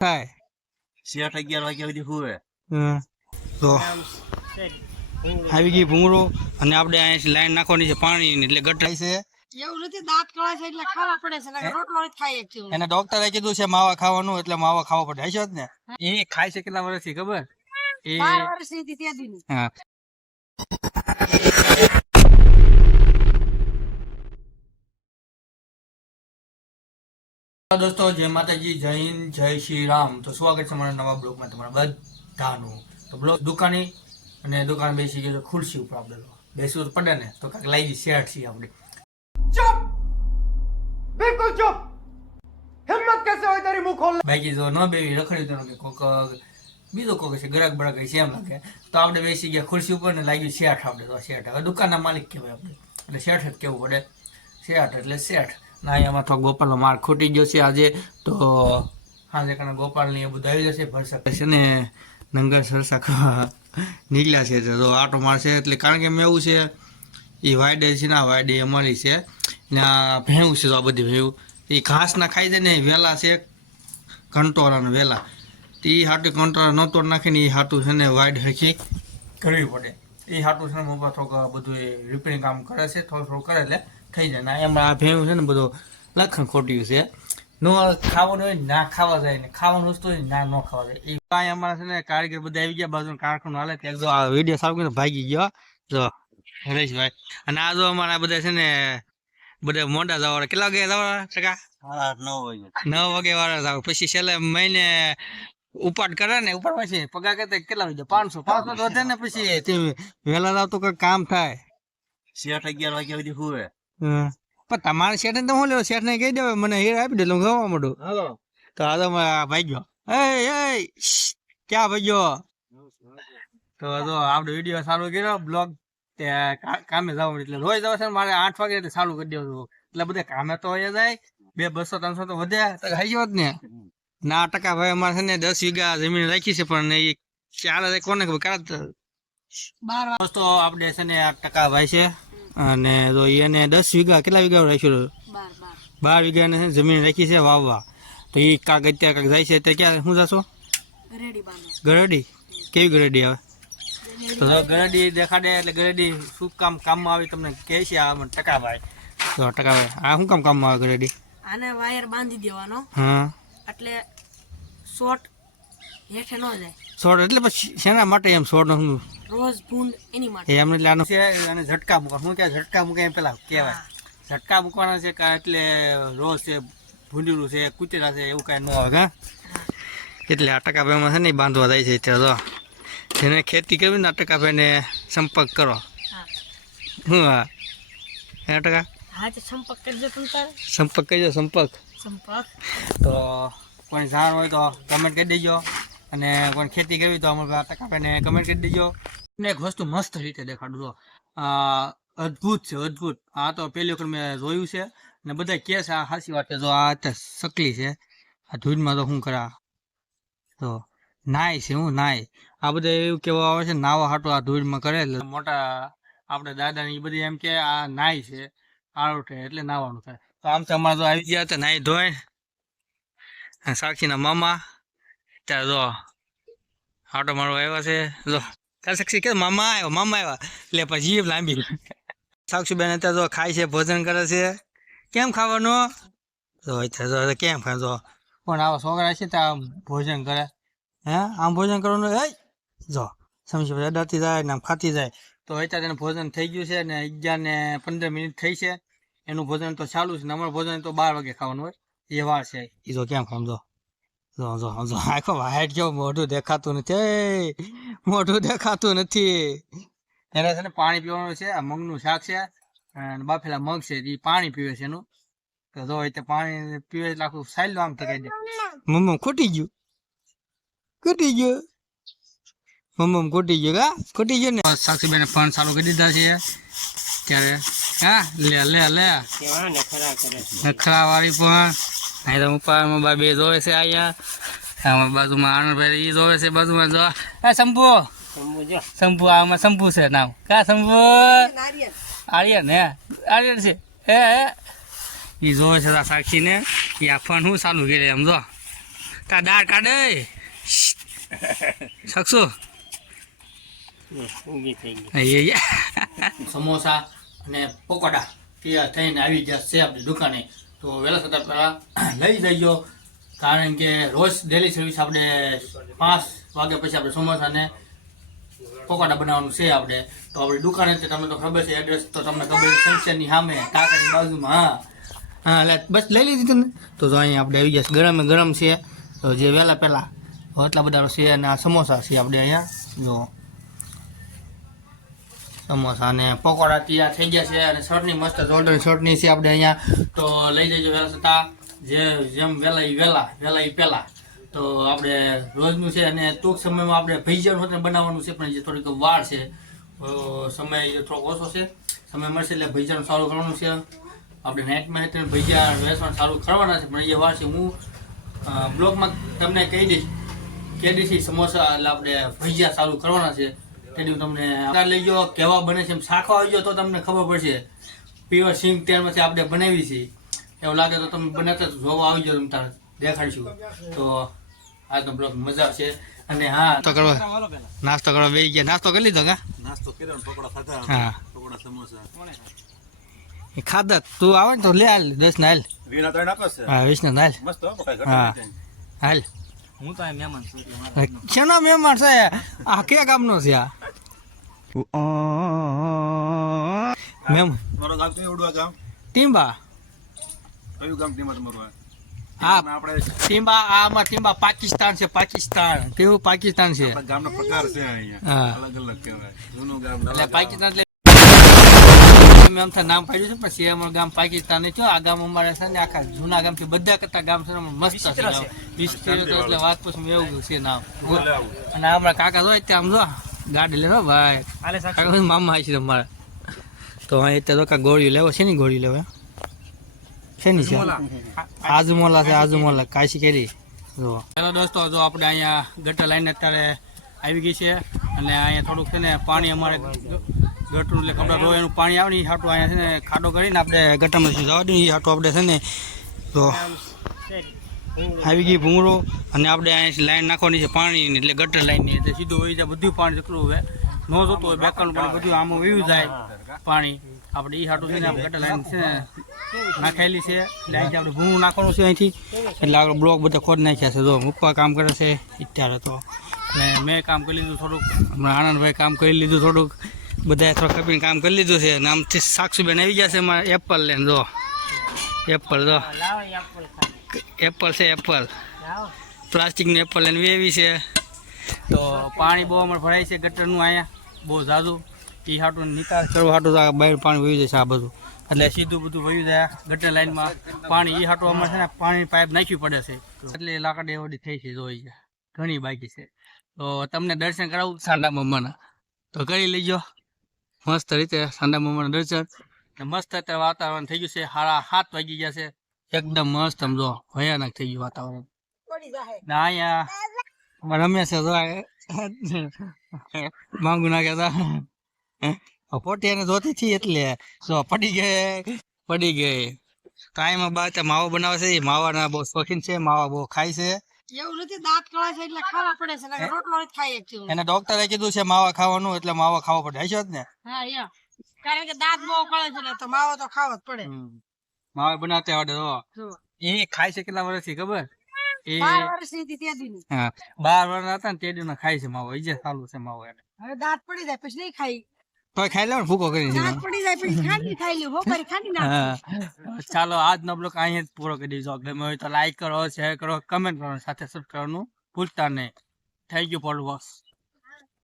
થાય શેઠ અગિયાર વાગ્યા સુધી હમ. તો આવી ગઈ ભૂંગળો અને આપણે અહીંયા લાઈન નાખવાની છે પાણી એટલે ગટર છે. એવું નથી દાંત કળા છે એટલે ખાવા પડે છે ને રોટલો જ ખાઈ એક એને ડોક્ટરે કીધું છે માવા ખાવાનું એટલે માવા ખાવા પડે. હશે જ ને? એ ખાય છે કેટલા વર્ષથી ખબર? એ વર્ષથી વર્ષની હતી તે દીની. હા. દોસ્તો જય માતાજી જય હિન્દ જય શ્રી રામ. તો સ્વાગત છે મારા નવા બ્લોગમાં તમારા બધાનું. તો બ્લોગ દુકાને અને દુકાન બેસી ગયો ખુરશી ઉપર આપણે બેસવું પડે ને તો કાંઈક લાગી શેઠ છીએ આપણે. ચૂપ! બિલકુલ ચૂપ! હિંમત કેસે હોય તારી મુખ ખોલ બાકી જો ન બેવી રખડી તો કે કોક બીજો કોક છે ગ્રાહક બરાક છે એમ લાગે. તો આપણે બેસી ગયા ખુરશી ઉપર ને લાગ્યું શેઠ આપણે તો શેઠ. હવે દુકાનના માલિક કહેવાય આપણે. એટલે શેઠ જ કેવું પડે. શેઠ એટલે શેઠ. ના, એમાં તો ગોપાલનો માર ખૂટી ગયો છે આજે. તો આજે કારણે ગોપાલની એ બધું આવી જશે ભરસા. છે ને નંગર સરસા નીકળ્યા છે તો આટો મારશે. એટલે કારણ કે મેં એવું છે એ વાયડે છે ના વાયડે અમારી છે. ને આ ભેવું છે તો આ બધી ભેવું એ ઘાસના ખાઈ જાય ને વેલા છે કંટોરા ને વેલા. તો એ હાટું કંટોરા તોડ નાખીને એ હાટું છે ને વાઈડ હરખી કરવી પડે. એ હાટું છે ને મોબાઈલ થોડુંક બધું રિપેરિંગ કામ કરે છે, થોડું થોડું કરે એટલે થઈ જાય. ને એમાં આ ભેણું છે ને બધું લખણ ખોટ્યું છે. નો ખાવાનું હોય ના ખાવા જાય ને ખાવાનું વસ્તુ હોય ને ના ખાવા જાય. એ કાંઈ અમારા છે ને કારીગર બધા આવી ગયા બાજુ કારખાનું હાલે ત્યાં જો આ વીડિયો સાવ કરીને ભાગી ગયો. જો હરેશભાઈ. અને આ જો અમારા બધા છે ને બધા મોડા જવા કેટલા વાગે જવા ટકા નવ વાગે. નવ વાગે વાળા જાવ પછી છેલ્લે મહિને ઉપાડ કરે ને ઉપાડ પછી પગાર કરતા કેટલા વાગે? પાંચસો પાંચસો વધે ને પછી. વહેલા જાવ તો કઈ કામ થાય. શેઠ અગિયાર વાગ્યા સુધી હુવે. પણ તમારે શેઠ ને હું લેવો શેઠ ને કહી દેવાય મને હીર આપી દે હું ગવા માંડું. તો આ તો મારા ભાઈ ગયો એ એ ક્યાં ભાઈ ગયો તો જો આપણે વીડિયો સારું કર્યો બ્લોગ તે કામે જવાનું એટલે રોજ જવા છે મારે આઠ વાગે એટલે ચાલુ કરી દેવું એટલે બધે કામે તો એ જાય બે બસો ત્રણસો તો વધ્યા તો થઈ ગયો જ ને. ના ટકા ભાઈ અમારે છે ને દસ વીઘા જમીન રાખી છે પણ એ ચાલે કોને ખબર કરા બાર દોસ્તો આપણે છે ને આ ટકા ભાઈ છે. અને તો એને દસ વીઘા કેટલા વીઘા રાખ્યું બાર વીઘાને જમીન રાખી છે વાવવા. તો એ કાક અત્યારે કાંક જાય છે તે ક્યાં શું જશો? રેડી ગરડી? કેવી ગરડી આવે? તો ગરડી દેખાડે એટલે ગરડી શું કામ કામમાં આવી તમને કહે છે આ ટકાભાઈ તો ટકાભાઈ આ શું કામ કામમાં આવે ગરડી? આને વાયર બાંધી દેવાનો. હા. એટલે શોર્ટ હેઠે ન જાય. છોડ એટલે પછી શેના માટે એમ છોડ શું રોજ ભૂંડ એની માટે. એમ એટલે આનું છે અને ઝટકા મૂકવા. શું ત્યાં ઝટકા મૂકે એમ પેલા કહેવાય. ઝટકા મૂકવાના છે કે એટલે રોજ છે ભૂંડીરું છે કૂતરા છે એવું કાંઈ ન આવે હા? એટલે આ ટકાભાઈમાં છે ને બાંધવા જાય છે અત્યારે તો જેને ખેતી કરવી ને આ ટકાભાઈને સંપર્ક કરો. હું. હા હે ટકા? સંપર્ક કરજો સંપર્ક કરજો સંપર્ક. સંપર્ક. તો કોઈ જાણ હોય તો કમેન્ટ કરી દેજો. અને કોઈ ખેતી કરવી તો અમારા કાકાને કમેન્ટ કરી દેજો. એક વસ્તુ મસ્ત રીતે દેખાડું છો અદ્ભુત છે, અદ્ભુત. આ તો પહેલી વખત મેં જોયું છે. ને બધા કહે છે, આ સાચી વાત છે. જો આ સકલી છે. આ ધૂળમાં તો શું કરા? તો નાય છે, હું નાય. આ બધા એવું કહેવા આવે છે, નાવા હાટો આ ધૂળમાં કરે એટલે મોટા આપણે દાદા ને એ બધી એમ કે આ નાય છે આરોટે એટલે નાવાનું થાય. તો આમ તો અમારે તો આવી ગયા હતા નાય ધોઈ સાક્ષીના મામા ત્યાં જો આટો મારો આવ્યો છે. જો સાક્ષી કે મામા આવ્યો? મામા આવ્યા. એટલે પછી જીભ લાંબી. સાક્ષીબેન અત્યારે જો ખાય છે, ભોજન કરે છે. કેમ ખાવાનું? તો અત્યારે જો કેમ ખાય? જો, પણ આવા છોકરા છે ત્યાં ભોજન કરે. હે? આમ ભોજન કરવાનું? હે જો, સમજી પછી અડાતી જાય ને આમ ખાતી જાય. તો અત્યારે એનું ભોજન થઈ ગયું છે ને અગિયાર ને પંદર મિનિટ થઈ છે. એનું ભોજન તો ચાલુ છે ને અમારું ભોજન તો બાર વાગે ખાવાનું હોય. એ વાર છે. એ જો કેમ ખામ જો જો જો જો આખો વાઈટ કેવું મોઢું દેખાતું નથી. મોઢું દેખાતું નથી. એને છે ને પાણી પીવાનું છે. આ મગનું શાક છે. અને બાફેલા મગ છે. એ પાણી પીવે છે એનું. તો જો એ તે પાણી પીવે એટલે આખું સાઈલ આમ થઈ દે. મમ્મ ખૂટી ગયું. ખૂટી ગયું. મમ્મ ખૂટી ગયું કા? ખૂટી ગયું ને? સાક્ષીબેને ફોન ચાલુ કરી દીધા છે. ત્યારે હા લે લે લે. નખરા વાળી પણ. અહીં તો પપ્પા બા બે જોવે છે અહીંયા. આમાં બાજુમાં આનંદભાઈ ઈ જોવે છે બાજુમાં જો. આ શંભુ. શંભુ આમાં શંભુ છે નામ. કા શંભુ? આર્યન. હે? આર્યન છે. હે હે? ઈ જોવે છે આ સાક્ષી ને ઈ આ ફોન હું ચાલુ કરે એમ જો. કા દાળ કાઢે? શકશો? સમોસા અને પકોડા. તૈયાર થઈને આવી ગયા છે આપણી દુકાને. તો વહેલા થતાં પહેલાં લઈ જઈજો. કારણ કે રોજ ડેલી સર્વિસ આપણે પાંચ વાગ્યા પછી આપણે સમોસાને પકોડા બનાવવાનું છે આપણે. તો આપણી દુકાને તે તમને તો ખબર છે એડ્રેસ તો તમને ખબર છે સંસદની સામે કાકાની બાજુમાં, હા. હા, એટલે બસ લઈ લીધી તમને. તો અહીંયા આપણે આવી ગયા ગરમે ગરમ છે. તો જે વહેલા પહેલાં એટલા બધા છે અને આ સમોસા છે આપણે અહીંયા. જો. સમોસા અને પકોડા તૈયાર થઈ ગયા છે અને શર્ટની મસ્ત જોરદાર શર્ટની છે આપણે અહીંયા. તો લઈ જજો વહેલા છતાં જે જેમ વહેલા એ વહેલા વહેલા એ પહેલાં. તો આપણે રોજનું છે અને ટૂંક સમયમાં આપણે ભૈજાનું હોટલ બનાવવાનું છે, પણ જે થોડીક વાર છે. સમય થોડોક ઓછો છે. સમય મળશે એટલે ભૈજાનું સારું કરવાનું છે. આપણે નાઇટમાં હેઠળ ભૈજા વેસણ ચાલુ કરવાના છે, પણ એ વાર છે. હું બ્લોગમાં તમને કહી દઈશ. કે દિવસથી સમોસા એટલે આપણે ભજીયા ચાલુ કરવાના છે. તેની હું તમને લઈ જો કેવા બને છે એમ શાખો આવી ગયો તો તમને ખબર પડશે. પ્યોર સિંગ તેલમાંથી આપણે બનાવી છે. એવું લાગે તો તમે બનાવતા જ જોવા આવી જાઓ તમે તારે દેખાડશું. તો આજનો બ્લોગ મજા આવશે. અને હા તો કરવા. નાસ્તો કરવા બેસી ગયા. નાસ્તો કરી લીધો કા? નાસ્તો કર્યો ને પકોડા ખાધા. હા. પકોડા સમોસા. એ ખાધા. તું આવે ને તો લે હાલ. દસ ને હાલ. વીણા ત્રણ આપે છે. હા વીસ ના હાલ. મસ્ત હો કઈ હા. હાલ. હું તો મહેમાન છું શેનો મહેમાન છે? આ કયા ગામનો છે આ? ગામ છે ઉડવા ગામ. ટીમ્બા કયું ગામ ટીમાં તમારું હા. આપણે ટીમ્બા આમાં ટીમ્બા પાકિસ્તાન છે પાકિસ્તાન. કેવું પાકિસ્તાન છે? ગામનો પ્રકાર છે અહીંયા. અલગ અલગ કહેવાય. જૂનું ગામ એટલે પાકિસ્તાન એટલે નામ પાડ્યું છે પણ સિયામણ ગામ પાકિસ્તાન છે. આ ગામ અમારે છે ને આખા જૂના ગામથી બધા કરતા ગામ છે મસ્ત છે ગામ. વિસ્તૃત એટલે વાત પૂછું એવું છે નામ. અને હમણાં કાકા જો ત્યાં આમ જો ગાડી લેવા ભાઈ. કાકા મામા આવી છે તમારે. તો અહીં અત્યારે તો કાંઈ ગોળીઓ લેવો છે ને ગોળી લેવા? શેની છે? આજુમોલા છે આજુમોલા કાશી કેરી. જો હેલો દોસ્તો જો આપણે અહીંયા ગટર લાઈને અત્યારે આવી ગઈ છે અને અહીંયા થોડુંક છે ને પાણી અમારે ગટરનું એટલે કપડાં ધોવા એનું પાણી આવે ને એ હાટું અહીંયા છે ને ખાડો કરીને આપણે ગટરમાં જવા દઈએ. એ હાટું આપણે છે ને તો આવી ગઈ ભૂંગળો અને આપણે અહીંયા લાઈન નાખવાની છે પાણીની એટલે ગટર લાઈનની એટલે સીધું હોય જાય, બધું પાણી જકડું હોય ન જોતું હોય બેકનું પાણી બધું આમ વયું જાય પાણી. આપણે એ હાટું થઈને આપણે ગટર લાઈન છે નાખેલી છે. એટલે અહીંથી આપણે ભૂંગળું નાખવાનું છે અહીંથી. એટલે આપણે બ્લોક બધા ખોદ નાખ્યા છે. જો મૂકવા કામ કરે છે અત્યારે તો. એટલે મેં કામ કરી લીધું થોડુંક. હમણાં આનંદભાઈ કામ કરી લીધું થોડુંક. બધાએ થોડું કપીને કામ કરી લીધું છે. અને આમથી સાક્ષીબેન આવી ગયા છે એમાં એપલ લઈને, જો. એપલ જો. એપલ છે એપલ. પ્લાસ્ટિકનું એપલ લઈને વેવી છે. તો પાણી બહુ અમારે ભરાય છે ગટરનું અહીંયા બહુ ઝાઝું. એ હાટું નિકાલ કરવા હાટું આ બહાર પાણી વહી જાય છે આ બધું. એટલે સીધું બધું વહી જાય ગટર લાઈનમાં. પાણી એ હાટું અમારે છે ને પાણી પાઇપ નાખવી પડે છે. એટલે લાકડી એવડી થઈ છે જોઈ છે ઘણી બાકી છે. તો તમને દર્શન કરાવું સાંડા મમ્માના તો કરી લેજો. મસ્ત રીતે સાંડા મમ્માના દર્શન. મસ્ત અત્યારે વાતાવરણ થઈ ગયું છે. સાડા સાત વાગી ગયા છે. એકદમ મસ્ત સમજો ભયાનક થઈ ગયું વાતાવરણ. ના યા ને રમેશ છે માંગુ નાખ્યા હતા. પોટિયાને જોતી હતી એટલે. જો પડી ગઈ. પડી ગઈ. કાંઈમાં બા તે માવો બનાવે છે. એ માવાના બહુ શોખીન છે. માવા બહુ ખાય છે. એવું નથી દાંત કળાય છે એટલે ખાવા પડે છે. રોટલો. એને ડોક્ટરે કીધું છે માવા ખાવાનું એટલે માવા ખાવા પડે. હશે જ ને? હા યા. કારણ કે દાંત બહુ કળે છે તો માવો તો ખાવો જ પડે. માવા બનાવતા આવડે જો એ ખાય છે કેટલા વર્ષથી ખબર? એ હા બાર વર્ષ હતા ને તે ખાય છે માવો. એ જે સારું છે માવો એને. હવે દાંત પડી જાય પછી નહીં ખાઈ તો ખાઈ લેવાનું ને ભૂકો કરી દાંત પડી જાય પછી ખાંડી ખાઈ લ્યો હો કરી ખાંડી નાખ ચાલો આજ બ્લોગ અહીંયા જ પૂરો કરી દીધો ગમે હોય તો લાઈક કરો શેર કરો કમેન્ટ કરો સાથે સબસ્ક્રાઇબ કરવાનું ભૂલતા નહીં. Thank you for watch